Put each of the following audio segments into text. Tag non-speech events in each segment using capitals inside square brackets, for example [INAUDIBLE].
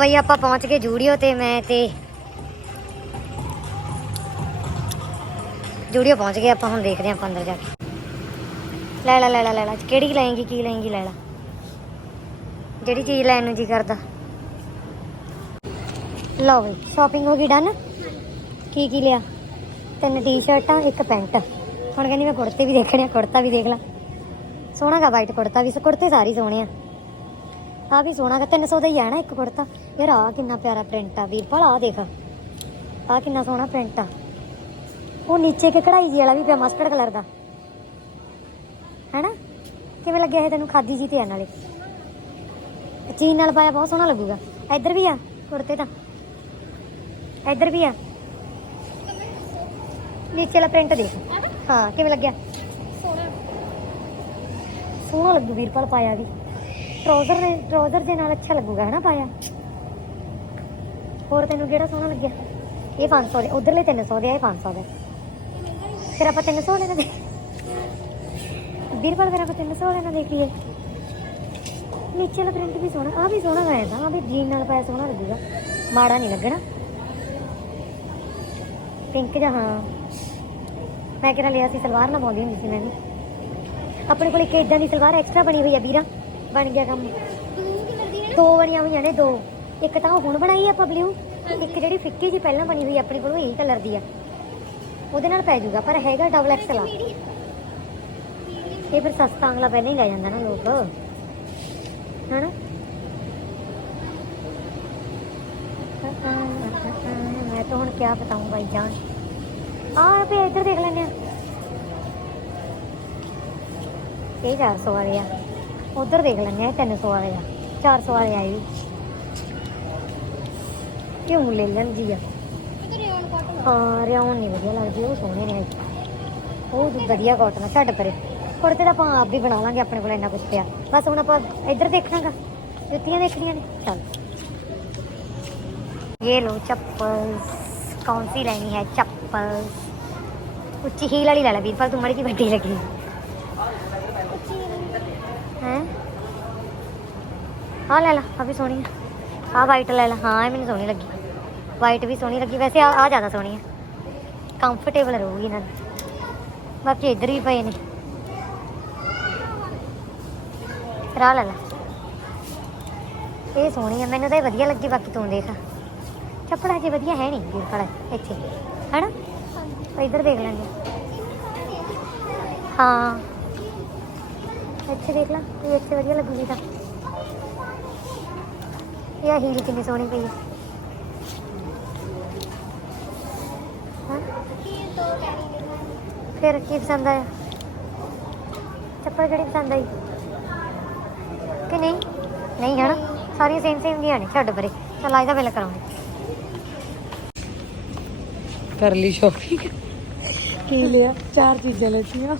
ਬਈ ਆਪਾਂ ਪਹੁੰਚ ਗਏ ਜੂੜੀਓ ਤੇ ਮੈਂ ਤੇ ਜੂੜੀਓ ਪਹੁੰਚ ਗਏ, ਆਪਾਂ ਹੁਣ ਦੇਖਦੇ ਹਾਂ ਆਪਾਂ ਅੰਦਰ ਜਾ ਕੇ। ਲੈ ਲੈ ਲੈ ਲੈ ਲੈ ਲੈ, ਕਿਹੜੀ ਲਏਂਗੀ, ਕੀ ਲਏਂਗੀ, ਲੈ ਲੈ। ਜਿਹੜੀ ਚੀਜ਼ ਲੈਣ ਨੂੰ ਜੀ ਕਰਦਾ। ਲਓ ਬਈ ਸ਼ਾਪਿੰਗ ਹੋ ਗਈ ਡਨ ਕੀ ਕੀ ਲਿਆ? ਤਿੰਨ ਟੀ-ਸ਼ਰਟਾਂ ਇੱਕ ਪੈਂਟ। ਹੁਣ ਕਹਿੰਦੀ ਮੈਂ ਕੁੜਤੇ ਵੀ ਦੇਖਣੇ ਆ, ਕੁੜਤਾ ਵੀ ਦੇਖ ਲਾ। ਸੋਹਣਾ ਗਾ ਵਾਈਟ ਕੁੜਤਾ ਵੀ, ਕੁੜਤੇ ਸਾਰੇ ਸੋਹਣੇ ਆ। ਆ ਵੀ ਸੋਹਣਾ ਗਾ 300 ਦਾ ਹੀ ਆ ਨਾ ਇੱਕ ਕੁੜਤਾ। ਯਾਰ ਆ ਕਿੰਨਾ ਪਿਆਰਾ ਪ੍ਰਿੰਟ ਆ ਵੀਰਪਾਲ ਆ ਦੇਖ। ਆ ਕਿੰਨਾ ਸੋਹਣਾ ਪ੍ਰਿੰਟ ਆ। ਉਹ ਨੀਚੇ ਕਿ ਕਢਾਈ ਜੀ ਵਾਲਾ ਵੀ ਪਿਆ ਮਸਟਰਡ ਕਲਰ ਦਾ। ਹੈਨਾ? ਕਿਵੇਂ ਲੱਗਿਆ ਇਹ ਤੈਨੂੰ ਖਾਦੀ ਜੀ ਤੇ ਆ ਨਾਲੇ? ਚੀਨ ਨਾਲ ਪਾਇਆ ਬਹੁਤ ਸੋਹਣਾ ਲੱਗੂਗਾ। ਇੱਧਰ ਵੀ ਆ ਕੁੜਤੇ ਤਾਂ। ਇੱਧਰ ਵੀ ਆ। ਨੀਚੇ ਵਾਲਾ ਪ੍ਰਿੰਟ ਦੇਖ। ਹਾਂ ਕਿਵੇਂ ਲੱਗਿਆ? ਸੋਹਣਾ ਲੱਗੂ ਵੀਰਪਾਲ ਪਾਇਆ ਵੀ। ਟਰਾਊਜ਼ਰ ਨੇ ਟਰਾਊਜ਼ਰ ਦੇ ਨਾਲ ਅੱਛਾ ਲੱਗੂਗਾ, ਹਨਾ ਪਾਇਆ? ਹੋਰ ਤੈਨੂੰ ਕਿਹੜਾ ਸੋਹਣਾ ਲੱਗਿਆ? ਇਹ 500 ਦੇ, ਉਧਰਲੇ 300 ਦੇ ਆ ਇਹ 500 ਦੇ। ਫਿਰ ਆਪਾਂ 300 ਵਾਲੇ ਨਾਲ ਵੀਰਪਾਲ ਫਿਰ ਆਪਾਂ 300 ਵਾਲੇ ਦੇਖ ਲਈਏ। ਨੀਚੇ ਵਾਲਾ ਪ੍ਰਿੰਟ ਵੀ ਸੋਹਣਾ ਆ ਵੀ ਸੋਹਣਾ ਹੋਇਆ ਆ ਵੀ ਜੀਨ ਨਾਲ ਪਾਇਆ ਸੋਹਣਾ ਲੱਗੂਗਾ। ਮਾੜਾ ਨਹੀਂ ਲੱਗਣਾ। ਪਿੰਕ ਜਿਹਾ, ਹਾਂ। ਮੈਂ ਕਿਹੜਾ ਲਿਆ ਸੀ, ਸਲਵਾਰ ਨਾ ਪਾਉਂਦੀ ਹੁੰਦੀ ਸੀ ਮੈਂ ਵੀ। ਆਪਣੇ ਕੋਲ ਇੱਕ ਇਦਾਂ ਦੀ ਸਲਵਾਰ ਐਕਸਟਰਾ ਬਣੀ ਹੋਈ ਆ ਵੀਰਾ। ਬਣ ਗਿਆ ਕੰਮ। ਦੋ ਬਣੀਆਂ ਹੋਈਆਂ ਨੇ ਦੋ। ਇੱਕ ਤਾਂ ਹੁਣ ਬਣਾਈ ਆਪਾਂ ਬਲੂ ਇੱਕ ਜਿਹੜੀ ਫਿੱਕੀ ਜੀ ਪਹਿਲਾਂ ਬਣੀ ਹੋਈ ਆਪਣੇ ਕੋਲ ਇਹੀ ਕਲਰ ਦੀ ਆ। ਉਹਦੇ ਨਾਲ ਪੈ ਜਾਊਗਾ ਪਰ ਹੈਗਾ ਡਬਲ ਐਕਸਲ ਆ ਇਹ ਫਿਰ ਸਸਤਾ ਅਗਲਾ ਪਹਿਲਾਂ ਹੀ ਲੈ ਜਾਂਦਾ ਨਾ ਲੋਕ। ਹਨਾ? ਮੈਂ ਤਾਂ ਹੁਣ ਕੀ ਬਤਾऊं ਬਾਈ ਜਾਨ। ਆ ਵੀ ਇੱਧਰ ਦੇਖ ਲੈਣੇ ਆ। ਇਹ 400 ਵਾਲੇ ਆ। ਉਧਰ ਦੇਖ ਲੈਂਦੇ ਆ ਇਹ 300 ਵਾਲੇ ਆ 400 ਵਾਲੇ ਆਏ ਕਿਉਂ ਲੈ ਲੈਣ ਜੀ ਆ ਹਾਂ ਰਿਆਉਣ ਨਹੀਂ ਵਧੀਆ ਲੱਗਦੀ ਉਹ ਸੋਹਣੇ ਨੇ ਉਹ ਤਾਂ ਵਧੀਆ ਕਾਟਨ ਆ ਛੱਡ ਪਰੇ ਕੁੜਤੇ ਤਾਂ ਆਪਾਂ ਆਪ ਵੀ ਬਣਾ ਲਾਂਗੇ ਆਪਣੇ ਕੋਲ ਇੰਨਾ ਕੁਝ ਪਿਆ ਬਸ ਹੁਣ ਆਪਾਂ ਇੱਧਰ ਦੇਖਣਾਗਾ ਜੁੱਤੀਆਂ ਦੇਖਣੀਆਂ ਨੇ ਚੱਲ ये लो चप्पल्स कौन सी लेनी है चप्पल्स उच्ची हील वाली ले ला वीरपाल तुम्हारी की बड्डी लगी ਆ ਲੈ ਲੈ ਆ ਵੀ ਸੋਹਣੀ ਆ। ਆ ਵਾਈਟ ਲੈ ਲੈ ਹਾਂ ਇਹ ਮੈਨੂੰ ਸੋਹਣੀ ਲੱਗੀ। ਵਾਈਟ ਵੀ ਸੋਹਣੀ ਲੱਗੀ ਵੈਸੇ ਆ ਜ਼ਿਆਦਾ ਸੋਹਣੀ ਆ। ਕੰਫਰਟੇਬਲ ਰਹੂਗੀ ਇਹਨਾਂ ਦੀ। ਬਾਕੀ ਇੱਧਰ ਹੀ ਪਏ ਨੇ। ਰਾ ਲੈ ਲੈ। ਇਹ ਸੋਹਣੀ ਆ ਮੈਨੂੰ ਤਾਂ ਇਹ ਵਧੀਆ ਲੱਗੀ ਬਾਕੀ ਤੂੰ ਦੇਖ। ਚੱਪੜਾ ਜੇ ਵਧੀਆ ਹੈ ਨਹੀਂ ਵੀਰਪੜਾ ਇੱਥੇ। ਹਨਾ? ਤਾਂ ਇੱਧਰ ਦੇਖ ਲਾਂਗੇ ਹਾਂ। ਇੱਥੇ ਦੇਖ ਲਾਂ ਕੋਈ ਇੱਥੇ ਵਧੀਆ ਲੱਗੂਗੀ ਤਾਂ। ਇਹ ਹੀਲ ਕਿੰਨੀ ਸੋਹਣੀ ਪਈ ਹੈ। ਫਿਰ ਕੀ ਪਸੰਦ ਆਇਆ? ਚੱਪਲ ਕਿਹੜੀ ਪਸੰਦ ਆਈ? ਕਿ ਨਹੀਂ? ਨਹੀਂ ਹੈ ਸਾਰੀਆਂ ਸੇਮ ਸੇਮ ਦੀਆਂ ਨੇ, ਛੱਡ ਪਰੇ। ਚਲ ਅੱਜ ਬਿੱਲ ਕਰਾਉਂਦੇ ਕਰ ਲਈ ਸ਼ਾਪਿੰਗ ਕੀ ਲਿਆ? ਚਾਰ ਚੀਜ਼ਾਂ ਲੈਤੀਆਂ।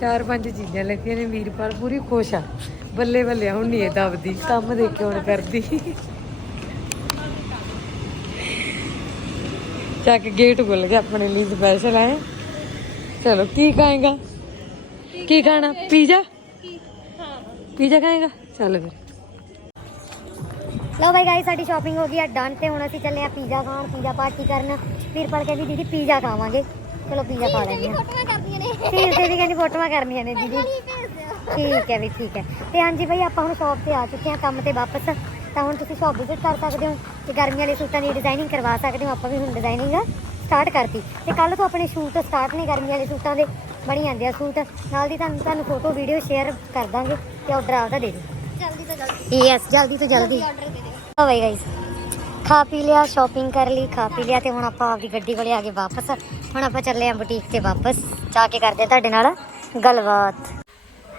ਚਾਰ ਪੰਜ ਚੀਜ਼ਾਂ ਲੈਤੀਆਂ ਨੇ, ਵੀਰਪਾਲ ਪੂਰੀ ਖੁਸ਼ ਆ। ਬੱਲੇ ਬੱਲੇ ਹੁਣ ਨਹੀਂ ਇਹ ਦਬਦੀ ਕੰਮ ਦੇਖ ਕੇ ਹੁਣ ਕਰਦੀ ਚੱਕ ਗੇਟ ਖੁੱਲ ਗਿਆ ਆਪਣੇ ਲਈ ਸਪੈਸ਼ਲ ਆਏ ਚਲੋ ਕੀ ਖਾਏਗਾ? ਕੀ ਖਾਣਾ? ਪੀਜ਼ਾ? ਪੀਜ਼ਾ ਖਾਏਗਾ? ਚੱਲ ਫਿਰ। ਲਓ ਬਾਈ ਗਾਈ ਸਾਡੀ ਸ਼ਾਪਿੰਗ ਹੋ ਗਈ ਆ ਡਨ ਤੇ ਹੁਣ ਅਸੀਂ ਚੱਲੇ ਆ ਪੀਜ਼ਾ ਖਾਣ ਪੀਜ਼ਾ ਪਾਰਟੀ ਕਰਨ। ਵੀਰਪਾਲ ਕਹਿੰਦੀ ਦੀਦੀ ਪੀਜ਼ਾ ਖਾਵਾਂਗੇ। ਚਲੋ ਪੀਜ਼ਾ ਖਾ ਲੈਂਦੇ ਆ। ਫੋਟੋਆਂ ਕਰਦੀਆਂ ਨੇ। ਪੀਰ ਤੇ ਵੀ ਕਹਿੰਦੀ ਫੋਟੋਆਂ ਕਰਨੀਆਂ ਨੇ ਦੀਦੀ। ਠੀਕ ਹੈ ਵੀ ਠੀਕ ਹੈ। ਤੇ ਹਾਂਜੀ ਭਾਈ ਆਪਾਂ ਹੁਣ ਸ਼ਾਪ ਤੇ ਆ ਚੁੱਕੇ ਹਾਂ ਕੰਮ ਤੇ ਵਾਪਸ। ਤਾਂ ਹੁਣ ਤੁਸੀਂ ਸ਼ਾਪ ਵਿਜ਼ਿਟ ਕਰ ਸਕਦੇ ਹੋ ਤੇ ਗਰਮੀਆਂ ਵਾਲੇ ਸੂਟਾਂ ਦੀ ਡਿਜ਼ਾਈਨਿੰਗ ਕਰਵਾ ਸਕਦੇ ਹੋ। ਆਪਾਂ ਵੀ ਹੁਣ ਡਿਜ਼ਾਈਨਿੰਗ ਸਟਾਰਟ ਕਰਤੀ। ਤੇ ਕੱਲ ਤੋਂ ਆਪਣੇ ਸ਼ੂਟ ਸਟਾਰਟ ਨੇ ਗਰਮੀਆਂ ਵਾਲੇ ਸੂਟਾਂ ਦੇ। ਬਣੀ ਜਾਂਦੇ ਆ ਸੂਟ। ਨਾਲ ਦੀ ਤੁਹਾਨੂੰ ਤੁਹਾਨੂੰ ਫੋਟੋ ਵੀਡੀਓ ਸ਼ੇਅਰ ਕਰ ਦਾਂਗੇ ਤੇ ਆਰਡਰ ਆਪਦਾ ਦੇ ਦਿਓ। ਜਲਦੀ ਤੋਂ ਜਲਦੀ। ਯੈਸ ਜਲਦੀ ਤੋਂ ਜਲਦੀ। ਆਰਡਰ ਦੇ ਦੇ ਹੋ ਬਈ ਗਾਇਸ ਖਾ ਪੀ ਲਿਆ ਸ਼ਾਪਿੰਗ ਕਰ ਲਈ ਖਾ ਪੀ ਲਿਆ ਤੇ ਹੁਣ ਆਪਾਂ ਆਪਦੀ ਗੱਡੀ ਕੋਲੇ ਆ ਗਏ ਵਾਪਸ। ਹੁਣ ਆਪਾਂ ਚੱਲੇ ਆਂ ਬੁਟੀਕ ਤੇ ਵਾਪਸ। ਜਾ ਕੇ ਕਰਦੇ ਆਂ ਤੁਹਾਡੇ ਨਾਲ ਗੱਲਬਾਤ।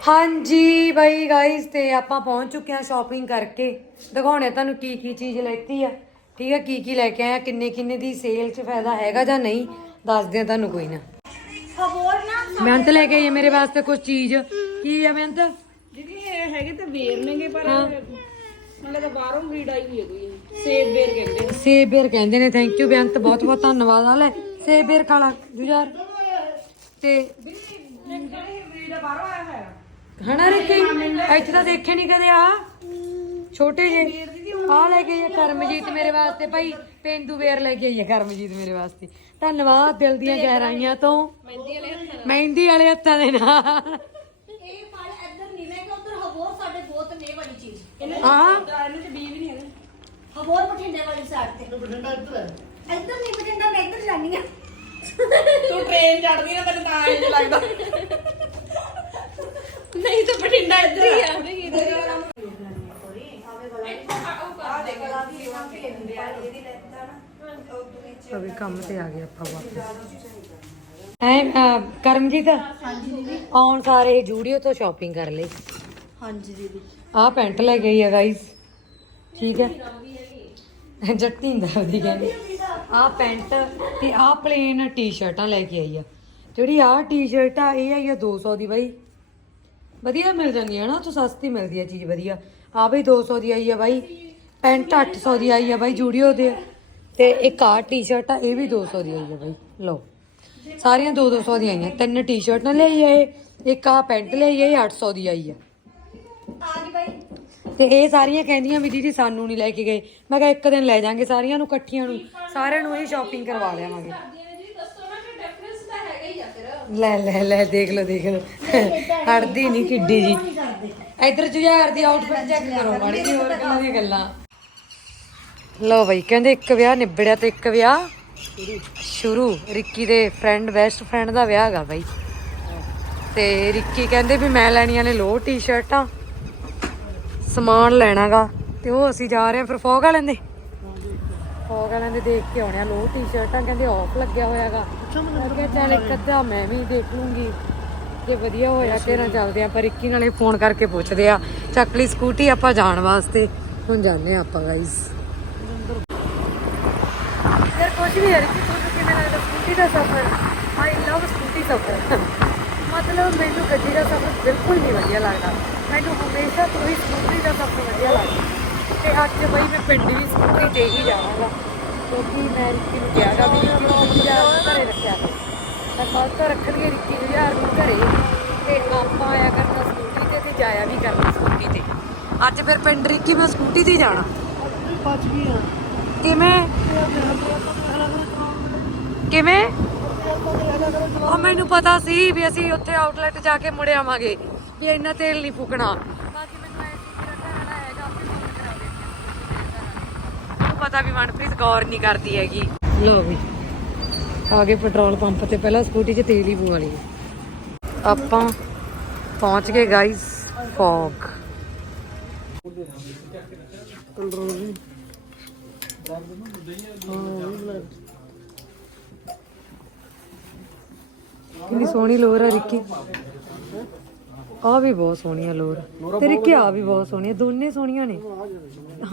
ਹਾਂਜੀ ਬਾਈ ਗਾਇਸ ਤੇ ਆਪਾਂ ਪਹੁੰਚ ਚੁੱਕੇ ਹਾਂ ਸ਼ਾਪਿੰਗ ਕਰਕੇ। ਦਿਖਾਉਣੇ ਤੁਹਾਨੂੰ ਕੀ ਕੀ ਚੀਜ਼ ਲੈਤੀ ਆ। ਠੀਕ ਹੈ ਕੀ ਕੀ ਲੈ ਕੇ ਆਏ ਆ ਕਿੰਨੇ ਕਿੰਨੇ ਦੀ ਸੇਲ 'ਚ ਫਾਇਦਾ ਹੈਗਾ ਜਾਂ ਨਹੀਂ ਦੱਸਦੇ ਆ ਤੁਹਾਨੂੰ ਕੋਈ ਨਾ। ਮਿਹਨਤ ਲੈ ਕੇ ਆਈ ਹੈ ਮੇਰੇ ਵਾਸਤੇ ਕੁਝ ਚੀਜ਼। ਕੀ ਆ ਮਿਹਨਤ? ਦੀਦੀ ਇਹ ਹੈਗੇ ਤਾਂ ਵੇਰ ਨੇਗੇ ਪਰ ਨਾਲੇ ਤਾਂ ਬਾਹਰੋਂ ਬਰੀਡ ਆਈ ਹੋਈ ਹੈ ਕੋਈ ਸੇਬ ਵੇਰ ਕਹਿੰਦੇ ਨੇ। ਸੇਬ ਬੇਰ ਕਹਿੰਦੇ ਨੇ ਥੈਂਕ ਯੂ ਬੇਅੰਤ ਬਹੁਤ ਬਹੁਤ ਧੰਨਵਾਦ। ਆ ਲੈ ਸੇਬ ਬੇਰ ਖਾ ਲਾ ਜੁਝਾਰ ਤੇ ਬਰੀਡ ਬਾਹਰੋਂ ਆਇਆ ਹਣਾ ਰਿੱਕੀ? ਇੱਥੇ ਤਾਂ ਦੇਖੇ ਨਹੀਂ ਕਦੇ ਆ ਛੋਟੇ ਜੇ ਆ ਲੈ ਕੇ ਆਈ ਹੈ ਕਰਮਜੀਤ ਮੇਰੇ ਵਾਸਤੇ। ਭਾਈ ਪੇਂਦੂ ਵੇਰ ਲੈ ਕੇ ਆਈ ਹੈ ਕਰਮਜੀਤ ਮੇਰੇ ਵਾਸਤੇ। ਧੰਨਵਾਦ ਦਿਲ ਦੀਆਂ ਗਹਿਰਾਈਆਂ ਤੋਂ। ਮਹਿੰਦੀ ਵਾਲੇ ਹੱਥਾਂ ਦੇ ਨਾਲ। ਇਹ ਫਲ ਇੱਧਰ ਨਹੀਂ ਲੈ ਕੇ ਉਧਰ ਹਬੋਰ ਸਾਡੇ ਬਹੁਤ ਨੇ ਵਾਲੀ ਚੀਜ਼। ਹਾਂ? ਇਹਨੂੰ ਤੇ ਬੀ ਵੀ ਨਹੀਂ ਹੈਗਾ। ਹਬੋਰ ਬਠਿੰਡੇ ਵਾਲੀ ਸਾਈਡ ਤੇ। ਬਠਿੰਡਾ ਇੱਧਰ ਹੈ ਇੱਧਰ ਨਹੀਂ ਬਠਿੰਡਾ ਮੈਂ ਇੱਧਰ ਜਾਣੀ ਆ। ਤੂੰ ਟ੍ਰੇਨ ਚੜਦੀ ਨਾ ਤੈਨੂੰ ਤਾਂ ਇੰਜ ਲੱਗਦਾ। ਨਹੀਂ ਤਾਂ ਬਠਿੰਡਾ ਇੱਧਰ ਹੀ ਆ ਨਹੀਂ ਅਭੀ ਕੰਮ ਤੇ ਆ ਗਏ ਆਪਾਂ ਵਾਪਸ। ਐ ਕਰਮਜੀਤ? ਆਉਣ ਸਾਰੇ ਜੂਡੀਓ ਤੋਂ ਸ਼ਾਪਿੰਗ ਕਰ ਲਈ। ਹਾਂਜੀ ਦੀਦੀ। ਆਹ ਪੈਂਟ ਲੈ ਗਈ ਹੈ ਗਾਈਸ ਠੀਕ ਹੈ। ਜੱਟੀ ਦਾ ਉਹਦੀ ਕਹਿੰਦੀ। ਆਹ ਪੈਂਟ ਤੇ ਆਹ ਪਲੇਨ ਟੀ-ਸ਼ਰਟਾਂ ਲੈ ਕੇ ਆਈ ਆ। ਜਿਹੜੀ ਆਹ ਟੀ-ਸ਼ਰਟ ਆ ਇਹ ਆਈ ਆ 200 ਦੀ ਬਾਈ। ਵਧੀਆ ਮਿਲ ਜਾਂਦੀ ਹੈ ਨਾ ਤੂੰ ਸਸਤੀ ਮਿਲਦੀ ਹੈ ਚੀਜ਼ ਵਧੀਆ। ਆ ਬਈ 200 ਦੀ ਆਈ ਆ ਬਾਈ ਪੈਂਟ 800 ਦੀ ਆਈ ਆ ਬਾਈ ਜੂਡੀਓ ਦੇ। ਤੇ ਇੱਕ ਆਹ ਟੀ-ਸ਼ਰਟ ਆ ਇਹ ਵੀ 200 ਦੀ ਆਈ ਆ ਬਾਈ ਲਓ। ਸਾਰੀਆਂ 2-200 ਦੀਆਂ ਆਈਆਂ ਤਿੰਨ ਟੀ-ਸ਼ਰਟਾਂ ਲਈ ਆ ਇਹ ਇੱਕ ਆਹ ਪੈਂਟ ਲਈ ਆ ਇਹ 800 ਦੀ ਆਈ ਆ ਆ ਗਈ ਬਾਈ। ਤੇ ਇਹ ਸਾਰੀਆਂ ਕਹਿੰਦੀਆਂ ਵੀ ਦੀਦੀ ਸਾਨੂੰ ਨਹੀਂ ਲੈ ਕੇ ਗਏ। ਮੈਂ ਕਿਹਾ ਇੱਕ ਦਿਨ ਲੈ ਜਾਾਂਗੇ ਸਾਰੀਆਂ ਨੂੰ ਇਕੱਠੀਆਂ ਨੂੰ ਸਾਰਿਆਂ ਨੂੰ ਇਹ ਸ਼ਾਪਿੰਗ ਕਰਵਾ ਲਿਆਵਾਂਗੇ। ਲੈ ਲੈ ਲੈ, ਦੇਖ ਲਓ ਦੇਖ ਲਓ। ਹੜਦੀ ਨਹੀਂ ਕਿੱਡੀ ਜੀ। ਇਧਰ ਜੁਝਾਰ ਦੀ ਆਊਟਫਿਟ ਚੈੱਕ ਕਰੋ, ਮਾੜੀ ਜੀ ਹੋਰ ਗੱਲਾਂ ਦੀਆਂ ਗੱਲਾਂ। ਲਓ ਬਈ, ਕਹਿੰਦੇ ਇੱਕ ਵਿਆਹ ਨਿਬੜਿਆ ਤੇ ਇੱਕ ਵਿਆਹ ਸ਼ੁਰੂ। ਰਿੱਕੀ ਦੇ ਫਰੈਂਡ ਬੈਸਟ ਫਰੈਂਡ ਦਾ ਵਿਆਹ ਹੈਗਾ ਬਾਈ। ਤੇ ਰਿੱਕੀ ਕਹਿੰਦੇ ਵੀ ਮੈਂ ਲੈਣੀਆਂ ਨੇ ਲੋ ਟੀ-ਸ਼ਰਟਾਂ ਸਮਾਨ ਲੈਣਾਗਾ। ਤੇ ਉਹ ਅਸੀਂ ਜਾ ਰਹੇ ਹਾਂ ਫਿਰ ਫੋਗ ਵਾਲਿਆਂ ਦੇ। ਫੋਗ ਵਾਲਿਆਂ ਦੇ ਦੇਖ ਕੇ ਆਉਣੇ ਆ ਲੋ ਟੀ-ਸ਼ਰਟਾਂ ਕਹਿੰਦੇ ਆਫ ਲੱਗਿਆ ਹੋਇਆਗਾ। ਮੈਂ ਕਿਹਾ ਚੱਲ ਇੱਕ ਅੱਧਾ ਮੈਂ ਵੀ ਦੇਖ ਲੂੰਗੀ ਜੇ ਵਧੀਆ ਹੋਇਆ ਤੇ ਨਾ ਚੱਲਦੇ ਆ ਪਰ ਇੱਕੀ ਨਾਲੇ ਫੋਨ ਕਰਕੇ ਪੁੱਛਦੇ ਆ। ਚੱਕ ਲਈ ਸਕੂਟੀ ਆਪਾਂ ਜਾਣ ਵਾਸਤੇ। ਹੁਣ ਜਾਂਦੇ ਆ ਆਪਾਂ ਗਾਈਸ ਯਾਰ ਕੁਝ ਵੀ ਯਾਰ ਕਿ ਤੁਹਾਨੂੰ ਕਿਵੇਂ ਲੱਗਦਾ ਸਕੂਟੀ ਦਾ ਸਫ਼ਰ। ਆਈ ਲਵ ਸਕੂਟੀ ਸਫ਼ਰ। ਮਤਲਬ ਮੈਨੂੰ ਗੱਡੀ ਦਾ ਸਫ਼ਰ ਬਿਲਕੁਲ ਨਹੀਂ ਵਧੀਆ ਲੱਗਦਾ। ਮੈਨੂੰ ਹਮੇਸ਼ਾ ਤੋਂ ਹੀ ਸਕੂਟਰੀ ਦਾ ਸਫ਼ਰ ਵਧੀਆ ਲੱਗਦਾ। ਤੇ ਅੱਜ ਬਈ ਮੈਂ ਪਿੰਡ ਵੀ ਸਕੂਟਰੀ ਤੇ ਹੀ ਜਾਵਾਂਗਾ। ਕਿਉਂਕਿ ਮੈਂ ਰਿੱਕੀ ਨੂੰ ਕਿਹਾਗਾ ਵੀ ਰਿੱਕੀ ਨੂੰ ਬਾਜ਼ਾਰ ਨੂੰ ਘਰੇ ਰੱਖਿਆ ਕਰ। ਤਾਂ ਕੱਲ ਤੋਂ ਰੱਖਣਗੇ ਰਿੱਕੀ ਨੂੰ ਬਾਜ਼ਾਰ ਨੂੰ ਘਰੇ। ਤੇ ਆਪਾਂ ਆਇਆ ਕਰਨਾ ਸਕੂਟਰੀ ਤੇ ਤੇ ਜਾਇਆ ਵੀ ਕਰਨਾ ਸਕੂਟੀ ਤੇ। ਅੱਜ ਫਿਰ ਪਿੰਡ ਰਿੱਕੀ ਮੈਂ ਸਕੂਟੀ ਤੇ ਜਾਣਾ। ਕਿਵੇਂ? ਕਿਵੇਂ? ਉਹ ਮੈਨੂੰ ਪਤਾ ਸੀ ਵੀ ਅਸੀਂ ਉੱਥੇ ਆਊਟਲੈਟ ਜਾ ਕੇ ਮੁੜ ਆਵਾਂਗੇ ਵੀ ਇੰਨਾ ਤੇਲ ਨਹੀਂ ਫੂਕਣਾ ਬਾਕੀ ਮੈਨੂੰ ਐ ਸੀ ਮੇਰਾ ਘਰ ਵਾਲਾ ਹੈਗਾ ਆਪੇ ਫੋਨ ਕਰਾ ਦੇ ਵੀ ਮਨਪ੍ਰੀਤ ਗੌਰ ਨਹੀਂ ਕਰਦੀ ਹੈਗੀ। ਲੋ ਵੀ, ਆ ਗਏ ਪੈਟਰੋਲ ਪੰਪ ਤੇ, ਪਹਿਲਾਂ ਸਕੂਟੀ 'ਚ ਤੇਲ ਹੀ ਪਵਾ ਲਈ ਆਪਾਂ ਪਹੁੰਚ ਗਏ ਗਾਈਸ ਫੌਗ। ਕਿੰਨੀ ਸੋਹਣੀ ਲੋਰ ਆ ਰਿੱਕੀ। ਆ ਵੀ ਬਹੁਤ ਸੋਹਣੀ ਆ ਲੋਰ। ਤੇ ਰਿੱਕੀ ਆ ਵੀ ਬਹੁਤ ਸੋਹਣੀ ਆ ਦੋਨੇ ਸੋਹਣੀਆਂ ਨੇ।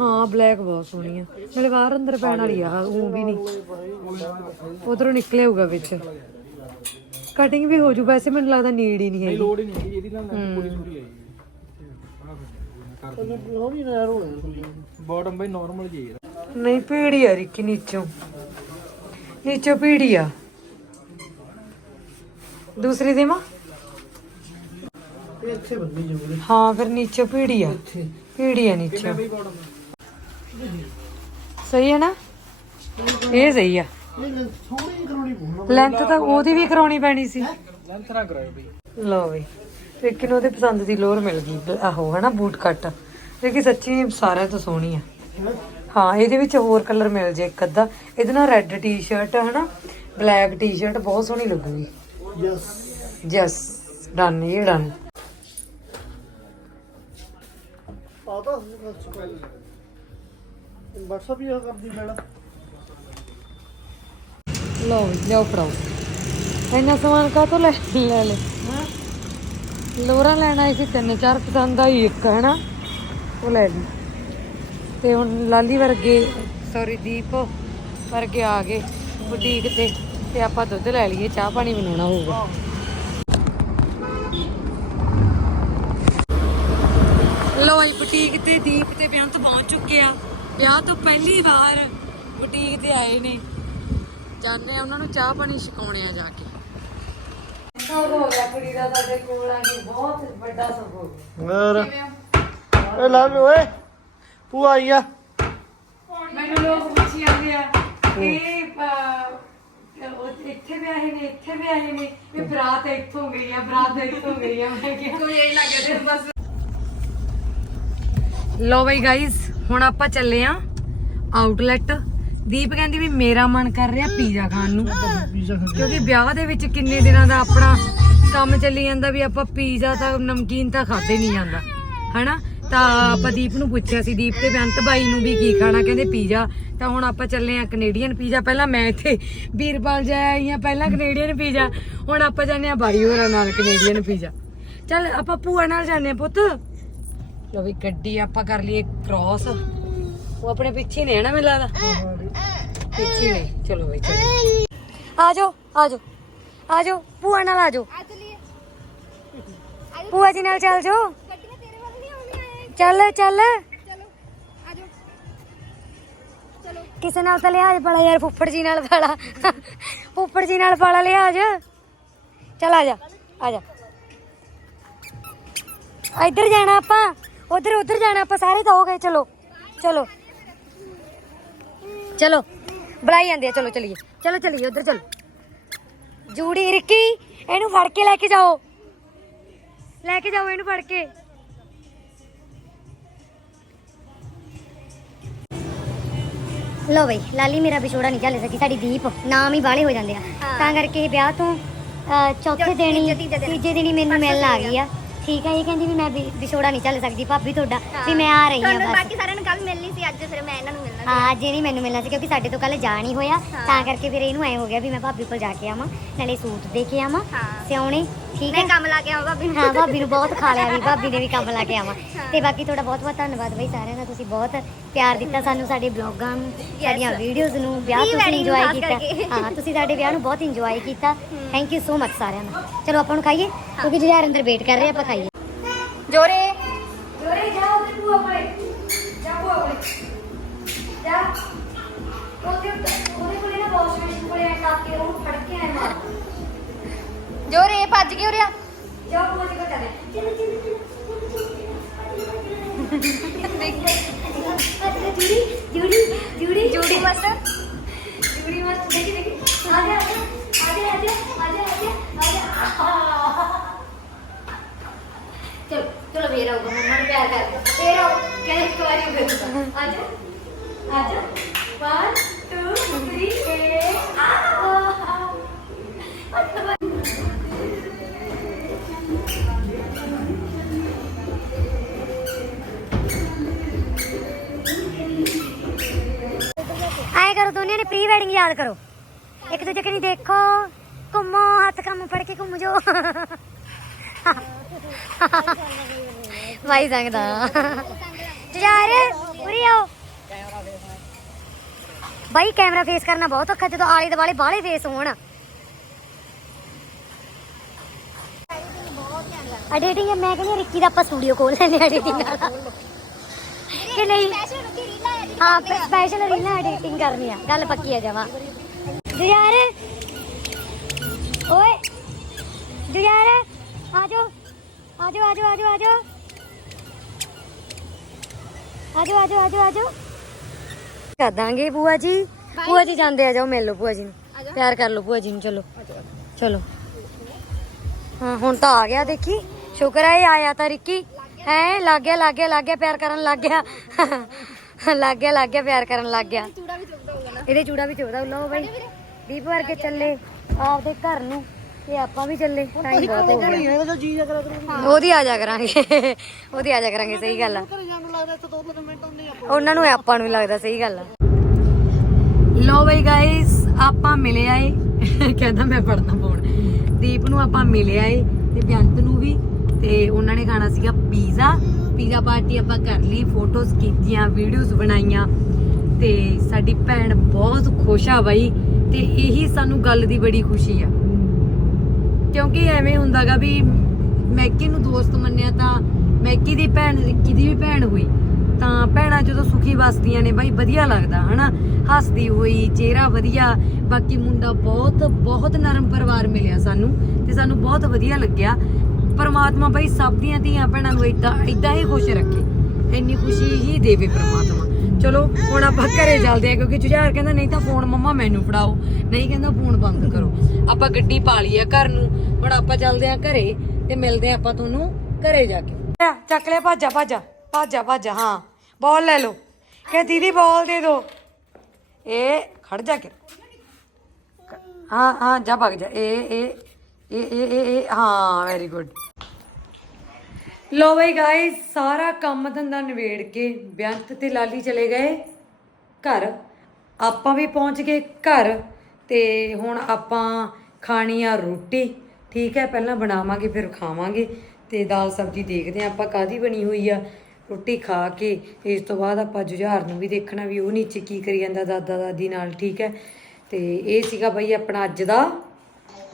ਹਾਂ ਬਲੈਕ ਬਹੁਤ ਸੋਹਣੀ ਆ। ਬਾਹਰ ਅੰਦਰ ਪੈਣ ਵਾਲੀ ਆ ਉਹ ਵੀ ਨਹੀਂ। ਉਧਰੋਂ ਨਿਕਲੇ ਹੋਊਗਾ ਵਿੱਚ। ਕਟਿੰਗ ਵੀ ਹੋ ਜੂ ਵੈਸੇ ਮੈਨੂੰ ਲੱਗਦਾ ਨੀਡ ਹੀ ਨਹੀਂ ਲੋੜ ਹੀ ਨਹੀਂ ਇਹਦੀ ਨਾ ਪੂਰੀ ਪੂਰੀ ਆਈ ਉਹ ਵੀ ਨੈਰ ਹੋ ਬਾਟਮ ਬਈ ਨਾਰਮਲ ਜੀ ਹੈ ਨਹੀਂ ਪੀੜੀ ਆ ਰਿੱਕੀ ਨੀਚੋਂ। ਨੀਚੋਂ ਪੀੜੀ ਆ। ਦੂਸਰੀ ਦੇ ਮਾਂ ਇਹ ਇੱਥੇ ਬੰਨੀ ਜੂਗੀ ਹਾਂ ਫਿਰ ਨੀਚੇ ਪੀੜੀ ਆ। ਪੀੜੀ ਆ ਨੀਚੇ। ਸਹੀ ਹੈ ਨਾ? ਇਹ ਸਹੀ ਆ। ਨਹੀਂ ਥੋੜੀ ਜਿਹੀ ਕਰਾਉਣੀ ਪਊ ਲੈਂਥ ਤਾਂ ਉਹਦੀ ਵੀ ਕਰਾਉਣੀ ਪੈਣੀ ਸੀ। ਲੈਂਥ ਨਾ ਕਰਾਇਓ ਬਈ। ਲਓ ਬਈ। ਉਹਦੇ ਪਸੰਦ ਦੀ ਲੋਰ ਮਿਲ ਗਈ। ਆਹੋ ਹਨਾ ਬੂਟ ਕੱਟ। ਲੇਕਿਨ ਸੱਚੀ ਸਾਰਿਆਂ ਤੋਂ ਸੋਹਣੀ ਆ। ਹਾਂ? ਇਹਦੇ ਵਿੱਚ ਹੋਰ ਕਲਰ ਮਿਲ ਜੇ ਇੱਕ ਅੱਧਾ। ਇਹਦੇ ਨਾਲ ਰੈੱਡ ਟੀ-ਸ਼ਰਟ ਹਨਾ? ਬਲੈਕ ਟੀ-ਸ਼ਰਟ ਬਹੁਤ ਸੋਹਣੀ ਲੱਗੂਗੀ। ਯਸ ਜਸ ਡਨ ਇਹ ਡਨ ਆਤਾ WhatsApp ਹੀ ਕਰਦੀ ਮੈਡਮ। ਲਓ ਵੀ, ਲਿਆਓ ਫੜਾਓ। ਇੰਨਾ ਸਮਾਨ ਕਾ ਤੋਂ ਲੈ ਲੈ ਲੈ ਲੋਰਾ ਲੈਣ ਆਈ ਸੀ ਤਿੰਨ ਚਾਰ ਪਸੰਦ ਆਈ ਇੱਕ ਹੈ ਨਾ ਉਹ ਲੈ ਲਈ ਤੇ ਹੁਣ ਲਾਲੀ ਵਰਗੇ ਸੌਰੀ ਦੀਪ ਵਰਗੇ ਆ ਗਏ ਬੁਟੀਕ ਤੇ। ਤੇ ਆਪਾਂ ਦੁੱਧ ਲੈ ਲਈਏ ਚਾਹ ਪਾਣੀ ਬਣਾਉਣਾ ਹੋਊਗਾ। ਲੋ ਆਈ ਬੁਟੀਕ ਤੇ ਦੀਪ ਤੇ ਵਿਆਹ ਤੋਂ ਪਹੁੰਚ ਚੁੱਕੇ ਆ। ਵਿਆਹ ਤੋਂ ਪਹਿਲੀ ਵਾਰ ਬੁਟੀਕ ਤੇ ਆਏ ਨੇ। ਜਾਣੇ ਆ ਉਹਨਾਂ ਨੂੰ ਚਾਹ ਪਾਣੀ ਛਕਾਉਣੇ ਆ ਜਾ ਕੇ। ਸਭ ਹੋ ਗਿਆ ਕੁੜੀ ਦਾ ਸਾਡੇ ਕੋਲ ਆ ਕੇ ਬਹੁਤ ਵੱਡਾ ਸਭ ਹੋ ਗਿਆ। ਹੋਰ? ਇਹ ਲਾ ਵੀ ਓਏ। ਭੂਆ ਆਈ ਆ। ਮੈਨੂੰ ਲੋਕ ਪੁੱਛੀ ਜਾਂਦੇ ਆ ਇਹ ਅਹ, ਉਹ ਇੱਥੇ ਵੀ ਆਏ ਨੇ ਇੱਥੇ ਵੀ ਆਏ ਨੇ ਵੀ ਬਰਾਤ ਇੱਥੋਂ ਗਈ ਆ ਬਰਾਤ ਇੱਥੋਂ ਗਈ ਆ। ਮੈਂ ਕਿਹਾ ਕੋਈ ਇਹ ਲੱਗ ਤੇ ਬਸ ਲੋ ਬਈ ਗਾਇਸ ਹੁਣ ਆਪਾਂ ਚੱਲੇ ਆ ਆਊਟਲੈਟ ਦੀਪ ਕਹਿੰਦੀ ਵੀ ਮੇਰਾ ਮਨ ਕਰ ਰਿਹਾ ਪੀਜ਼ਾ ਖਾਣ ਨੂੰ। ਕਿਉਂਕਿ ਵਿਆਹ ਦੇ ਵਿੱਚ ਕਿੰਨੇ ਦਿਨਾਂ ਦਾ ਆਪਣਾ ਕੰਮ ਚੱਲੀ ਜਾਂਦਾ ਵੀ ਆਪਾਂ ਪੀਜ਼ਾ ਤਾਂ, ਨਮਕੀਨ ਤਾਂ ਖਾਦੇ ਨਹੀਂ ਜਾਂਦਾ। ਹਨਾ? ਤਾਂ ਆਪਾਂ ਦੀਪ ਨੂੰ ਪੁੱਛਿਆ ਸੀ, ਦੀਪ ਤੇ ਬੇਅੰਤ ਬਾਈ ਨੂੰ ਵੀ ਕੀ ਖਾਣਾ? ਕਹਿੰਦੇ ਪੀਜ਼ਾ ਤਾਂ ਹੁਣ ਆਪਾਂ ਚੱਲੇ ਆ ਕੈਨੇਡੀਅਨ ਪੀਜ਼ਾ ਪਹਿਲਾਂ ਮੈਂ ਇੱਥੇ ਵੀਰਪਾਲ ਜਾਇਆ ਆਈ ਆ, ਪਹਿਲਾਂ ਕੈਨੇਡੀਅਨ ਪੀਜ਼ਾ ਹੁਣ ਆਪਾਂ ਜਾਂਦੇ ਆ ਬਾਈ ਹੋਰਾਂ ਨਾਲ ਕੈਨੇਡੀਅਨ ਪੀਜ਼ਾ ਚੱਲ ਆਪਾਂ ਭੂਆ ਨਾਲ ਜਾਂਦੇ ਆ ਪੁੱਤ। ਲੋ ਵੀ ਗੱਡੀ ਆਪਾਂ ਕਰ ਲਈਏ ਕ੍ਰਾਸ ਉਹ ਆਪਣੇ ਪਿੱਛੇ ਨੇ ਨਾ ਮੈਨੂੰ ਲੱਗਦਾ? ਪਿੱਛੇ ਨੇ। ਚਲੋ ਬਈ, ਚਲੋ। ਆ ਜਾਓ ਆ ਜਾਓ ਆ ਜਾਓ ਭੂਆ ਨਾਲ ਆ ਜਾਓ ਭੂਆ ਜੀ ਨਾਲ ਚੱਲ ਜਾਓ। ਚੱਲ ਚੱਲ। ਕਿਸੇ ਨਾਲ ਤਾਂ ਲਿਆਜ ਬੜਾ ਯਾਰ, ਫੁੱਫੜ ਜੀ ਨਾਲ ਵਾਲਾ। ਫੁੱਫੜ ਜੀ ਨਾਲ ਵਾਲਾ ਲਿਆਜ ਚੱਲ ਆ ਜਾ ਆ ਜਾ। ਇੱਧਰ ਜਾਣਾ ਆਪਾਂ। ਉਧਰ ਉਧਰ ਜਾਣਾ ਆਪਾਂ ਸਾਰੇ ਤਾਂ ਹੋ ਗਏ ਚਲੋ ਚਲੋ। ਚਲੋ ਬੁਲਾਈ ਜਾਂਦੇ ਆ ਚਲੋ ਚਲੀਏ। ਚਲੋ ਚਲੀਏ ਉਧਰ ਚਲੋ। ਜੂੜੀ ਰਿੱਕੀ ਇਹਨੂੰ ਫੜ ਕੇ ਲੈ ਕੇ ਜਾਓ। ਲੈ ਕੇ ਜਾਓ ਇਹਨੂੰ ਫੜ ਕੇ। ਲੋ ਬਈ ਲਾਲੀ ਮੇਰਾ ਵਿਛੋੜਾ ਨਹੀਂ ਚੱਲ ਸਕੀ ਸਾਡੀ ਦੀਪ ਨਾਮ ਹੀ ਬਾਲੇ ਹੋ ਜਾਂਦੇ ਆ। ਤਾਂ ਕਰਕੇ ਇਹ ਵਿਆਹ ਤੋਂ ਚੌਥੇ ਦਿਨ ਹੀ ਤੀਜੇ ਦਿਨ। ਹੀ ਮੈਨੂੰ ਮਿਲਣ ਆ ਗਈ ਆ। ਠੀਕ ਆ ਇਹ ਕਹਿੰਦੀ ਵੀ ਮੈਂ ਵਿਛੋੜਾ ਨਹੀਂ ਚੱਲ ਸਕਦੀ ਭਾਬੀ ਤੁਹਾਡਾ ਵੀ ਮੈਂ ਆ ਰਹੀ ਤੁਹਾਨੂੰ ਬਸ। ਬਾਕੀ ਸਾਰਿਆਂ ਨੂੰ ਕੱਲ ਮਿਲਣੀ ਸੀ ਅੱਜ ਫਿਰ ਮੈਂ ਇਹਨਾਂ ਨੂੰ ਮਿਲਣਾ। ਹਾਂ ਅੱਜ ਨਹੀਂ ਮੈਨੂੰ ਮਿਲਣਾ ਸੀ ਕਿਉਂਕਿ ਸਾਡੇ ਤੋਂ ਕੱਲ ਜਾ ਨਹੀਂ ਹੋਇਆ ਤਾਂ ਕਰਕੇ ਫਿਰ ਇਹਨੂੰ ਐ ਹੋ ਗਿਆ ਵੀ ਮੈਂ ਭਾਬੀ ਕੋਲ ਜਾ ਕੇ ਆਵਾਂ ਨਾਲੇ ਸੂਟ ਦੇ ਕੇ ਆਵਾਂ। ਸਿਉਣੇ ਠੀਕ ਮੈਂ ਹੈ? ਕੰਮ ਲਾ ਕੇ ਆਵਾਂ ਭਾਬੀ ਨੂੰ। ਹਾਂ ਭਾਬੀ ਨੂੰ ਬਹੁਤ ਖਾ ਲਿਆ ਵੀ ਭਾਬੀ ਨੇ ਵੀ ਕੰਮ ਲਾ ਕੇ ਆਵਾਂ। ਤੇ ਬਾਕੀ ਤੁਹਾਡਾ ਬਹੁਤ ਬਹੁਤ ਧੰਨਵਾਦ ਬਈ ਸਾਰਿਆਂ ਦਾ ਤੁਸੀਂ ਬਹੁਤ ਪਿਆਰ ਦਿੱਤਾ ਸਾਨੂੰ ਸਾਡੇ ਬਲੌਗਾਂ ਨੂੰ ਸਾਡੀਆਂ ਵੀਡੀਓਜ਼ ਨੂੰ ਵਿਆਹ ਤੁਸੀਂ ਇੰਜੋਏ ਕੀਤਾ। ਹਾਂ ਤੁਸੀਂ ਸਾਡੇ ਵਿਆਹ ਨੂੰ ਬਹੁਤ ਇੰਜੋਏ ਕੀਤਾ। ਥੈਂਕ ਯੂ ਸੋ ਮਚ ਸਾਰਿਆਂ ਦਾ। ਚਲੋ ਆਪਾਂ ਨੂੰ ਖਾਈਏ ਕਿਉਂਕਿ ਜੁਝਾਰ ਅੰਦਰ ਵੇਟ ਕਰ ਰਹੇ ਆਪਾਂ ਖਾਈਏ। ਜੋਰੇ! ਜੋਰੇ ਜਾਓ ਤੇ ਤੂੰ ਆਪਣੇ। ਜੋ ਰੇ ਭੱਜ ਗਿਆ ਉਰਿਆ ਜੋ ਮੁਝ ਕੋ ਚਲੇ ਚਲ ਚਲ ਦੇਖ ਜੂੜੀ ਜੂੜੀ ਜੂੜੀ ਜੂੜੀ ਮਾਸਟਰ ਜੂੜੀ ਮਾਸਟਰ ਦੇਖੀ ਦੇਖੀ ਆ ਜਾ आ जा आ जा आ जा आ जा चलो चलो मेरा होगा मम्मा प्यार कर तेरा हो क्या इसको आ जा आ जा ਹੋ ਗਿਆ ਆ ਜਾ ਆ ਜਾ 1 2 3 ਏ ਆ ਆਏ ਕਰੋ ਦੋਨਿਆਂ ਨੇ ਪ੍ਰੀ ਵੈਡਿੰਗ ਯਾਦ ਕਰੋ। ਇੱਕ ਦੂਜੇ ਕਨੀ ਦੇਖੋ, ਘੁੰਮੋ, ਹੱਥ ਕੰਮ ਫੜ ਕੇ ਘੁੰਮ ਜੋ ਵਾਈ ਸੰਗਦਾ। ਯਾਰ ਉਰੇ ਆਓ। ਬਾਈ ਕੈਮਰਾ ਫੇਸ ਕਰਨਾ ਬਹੁਤ ਔਖਾ ਜਦੋਂ ਆਲੇ ਦੁਆਲੇ ਬਾਹਲੇ ਫੇਸ ਹੋਣ। ਐਡੀਟਿੰਗ ਮੈਂ ਕਹਿੰਦੀ ਰਿੱਕੀ ਦਾ ਆਪਾਂ ਸਟੂਡੀਓ ਖੋਲ ਲੈਂਦੇ ਐਡੀਟਿੰਗ ਵਾਲਾ ਕਿ ਨਹੀਂ? ਹਾਂ ਸਪੈਸ਼ਲ ਰੀਲਾਂ ਐਡੀਟਿੰਗ ਕਰਨੀ ਆ ਗੱਲ ਪੱਕੀ ਆ ਜਮਾ। ਯਾਰ ਓਏ। ਯਾਰ ਆਜੋ। ਆਜੋ ਆਜੋ ਆਜੋ ਆਜੋ। ਆਜੋ ਆਜੋ ਆਜੋ ਆਜੋ। ਕਰ ਦਾਂਗੇ ਬੂਆ ਜੀ। ਬੂਆ ਜੀ ਜਾਂਦੇ ਆ ਜਾਓ ਮਿਲ ਲਓ ਬੂਆ ਜੀ ਨੂੰ। ਪਿਆਰ ਕਰ ਲਓ ਬੂਆ ਜੀ ਨੂੰ ਚਲੋ। ਚਲੋ। ਹਾਂ ਹੁਣ ਤਾਂ ਆ ਗਿਆ ਦੇਖੀ। ਸ਼ੁਕਰ ਹੈ ਆਇਆ ਤਾਂ ਰਿੱਕੀ। ਹੈ ਲੱਗ ਗਿਆ ਲੱਗ ਗਿਆ ਲੱਗ ਗਿਆ ਪਿਆਰ ਕਰਨ ਲੱਗ ਗਿਆ। ਲੱਗ ਗਿਆ ਲੱਗ ਗਿਆ ਪਿਆਰ ਕਰਨ ਲੱਗ ਗਿਆ। ਇਹਦੇ ਚੂੜਾ ਵੀ ਚੋਦਾ ਲਓ ਬਾਈ। ਦੀਪ ਵਰਗੇ ਚੱਲੇ ਆਪਦੇ ਘਰ ਨੂੰ। ਤੇ ਆਪਾਂ ਵੀ ਚੱਲੇ ਟਾਈਮ ਬਹੁਤ ਹੋ ਗਿਆ। ਉਹਦੀ ਆ ਜਾ ਕਰਾਂਗੇ [LAUGHS] ਉਹਦੀ ਆ ਜਾ ਕਰਾਂਗੇ ਸਹੀ ਗੱਲ ਆ। ਉਹਨਾਂ ਨੂੰ ਆਪਾਂ ਨੂੰ ਵੀ ਲੱਗਦਾ ਸਹੀ ਗੱਲ ਆ। ਲੋ ਬਈ ਗਾਇਸ ਆਪਾਂ ਮਿਲੇ ਆਏ। [LAUGHS] ਕਹਿੰਦਾ ਮੈਂ ਪੜਨਾ ਫੋਨ ਦੀਪ ਨੂੰ ਆਪਾਂ ਮਿਲੇ ਆਏ ਤੇ ਬੇਅੰਤ ਨੂੰ ਵੀ ਤੇ ਉਹਨਾਂ ਨੇ ਖਾਣਾ ਸੀਗਾ ਪੀਜ਼ਾ। ਪੀਜ਼ਾ ਪਾਰਟੀ ਆਪਾਂ ਕਰ ਲਈ ਫੋਟੋਜ਼ ਕੀਤੀਆਂ ਵੀਡੀਓਜ਼ ਬਣਾਈਆਂ। ਤੇ ਸਾਡੀ ਭੈਣ ਬਹੁਤ ਖੁਸ਼ ਆ ਬਾਈ ਤੇ ਇਹੀ ਸਾਨੂੰ ਗੱਲ ਦੀ ਬੜੀ ਖੁਸ਼ੀ ਆ। ਕਿਉਂਕਿ ਐਵੇਂ ਹੁੰਦਾਗਾ ਵੀ ਮੈਕੀ ਨੂੰ ਦੋਸਤ ਮੰਨਿਆ ਤਾਂ ਮੈਕੀ ਦੀ ਭੈਣ, ਰਿੱਕੀ ਦੀ ਵੀ ਭੈਣ ਹੋਈ। ਤਾਂ ਭੈਣਾਂ ਜਦੋਂ ਸੁਖੀ ਵਸਦੀਆਂ ਨੇ ਬਾਈ, ਵਧੀਆ ਲੱਗਦਾ, ਹਨਾ? ਹੱਸਦੀ ਹੋਈ, ਚਿਹਰਾ ਵਧੀਆ, ਬਾਕੀ ਮੁੰਡਾ ਬਹੁਤ ਬਹੁਤ ਨਰਮ ਪਰਿਵਾਰ ਮਿਲਿਆ ਸਾਨੂੰ ਤੇ ਸਾਨੂੰ ਬਹੁਤ ਵਧੀਆ ਲੱਗਿਆ। ਪਰਮਾਤਮਾ ਬਾਈ ਸਭ ਦੀਆਂ ਧੀਆਂ ਭੈਣਾਂ ਨੂੰ ਇਦਾਂ ਇਦਾਂ ਹੀ ਖੁਸ਼ ਰੱਖੇ। ਇੰਨੀ ਖੁਸ਼ੀ ਹੀ ਦੇਵੇ ਪਰਮਾਤਮਾ। ਚਲੋ, ਹੁਣ ਆਪਾਂ ਘਰੇ ਚੱਲਦੇ ਆ ਕਿਉਂਕਿ ਜੁਝਾਰ ਕਹਿੰਦਾ ਨਹੀਂ ਤਾਂ ਫੋਨ ਮੰਮਾ ਮੈਨੂੰ ਫੜਾਓ, ਨਹੀਂ ਕਹਿੰਦਾ ਫੋਨ ਬੰਦ ਕਰੋ। ਆਪਾਂ ਗੱਡੀ ਪਾ ਲਈ ਆ ਘਰ ਨੂੰ, ਹੁਣ ਆਪਾਂ ਚੱਲਦੇ ਆ ਘਰੇ ਤੇ ਮਿਲਦੇ ਆ ਆਪਾਂ ਤੁਹਾਨੂੰ ਘਰੇ ਜਾ ਕੇ। ਚੱਕ ਲਿਆ, ਭਾਜਾ ਭਾਜਾ ਭਾਜਾ ਭਾਜਾ, ਹਾਂ ਬਾਲ ਲੈ ਲਓ। ਕਹੇ, ਦੀਦੀ ਬਾਲ ਦੇ ਦੋ। ਇਹ ਖੜ ਜਾ ਕੇ। ਹਾਂ ਹਾਂ, ਜਾ ਭਗ ਜਾ। ਇਹ ਇਹ ਇਹ ਇਹ ਹਾਂ ਵੈਰੀ ਗੁੱਡ ਲੋ ਬਈ ਗਾਇਸ ਸਾਰਾ ਕੰਮ ਧੰਦਾ ਨਿਬੇੜ ਕੇ ਬੇਅੰਤ ਤੇ ਲਾਲੀ ਚਲੇ ਗਏ ਘਰ। ਆਪਾਂ ਵੀ ਪਹੁੰਚ ਗਏ ਘਰ ਤੇ ਹੁਣ ਆਪਾਂ ਖਾਣੀ ਆ ਰੋਟੀ, ਠੀਕ ਹੈ, ਪਹਿਲਾਂ ਬਣਾਵਾਂਗੇ, ਫਿਰ ਖਾਵਾਂਗੇ ਤੇ ਦਾਲ ਸਬਜ਼ੀ ਦੇਖਦੇ ਆ ਆਪਾਂ ਕਾਦੀ ਬਣੀ ਹੋਈ ਆ। ਰੋਟੀ ਖਾ ਕੇ ਇਸ ਤੋਂ ਬਾਅਦ ਆਪਾਂ ਜੁਝਾਰ ਨੂੰ ਵੀ ਦੇਖਣਾ ਵੀ ਉਹ ਨੀਚੇ ਕੀ ਕਰੀ ਜਾਂਦਾ ਦਾਦਾ ਦਾਦੀ ਨਾਲ, ਠੀਕ ਹੈ। ਤੇ ਇਹ ਸੀਗਾ ਬਈ ਆਪਣਾ ਅੱਜ ਦਾ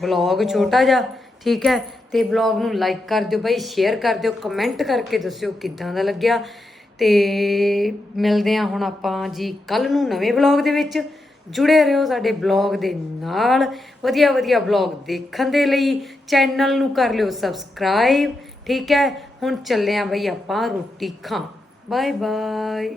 ਵਲੌਗ ਛੋਟਾ ਜਿਹਾ। ਠੀਕ ਹੈ? ਤੇ ਵਲੌਗ ਨੂੰ ਲਾਈਕ ਕਰ ਦਿਓ ਬਾਈ ਸ਼ੇਅਰ ਕਰ ਦਿਓ ਕਮੈਂਟ ਕਰਕੇ ਦੱਸਿਓ ਕਿੱਦਾਂ ਦਾ ਲੱਗਿਆ। ਤੇ ਮਿਲਦੇ ਆ ਹੁਣ ਆਪਾਂ ਜੀ ਕੱਲ ਨੂੰ ਨਵੇਂ ਵਲੌਗ ਦੇ ਵਿੱਚ। ਜੁੜੇ ਰਹੋ ਸਾਡੇ ਵਲੌਗ ਦੇ ਨਾਲ। ਵਧੀਆ ਵਧੀਆ ਵਲੌਗ ਦੇਖਣ ਦੇ ਲਈ ਚੈਨਲ ਨੂੰ ਕਰ ਲਿਓ ਸਬਸਕ੍ਰਾਈਬ ਠੀਕ ਹੈ? ਹੁਣ ਚੱਲੇ ਆ ਬਈ ਆਪਾਂ ਰੋਟੀ ਖਾਂ ਬਾਏ ਬਾਏ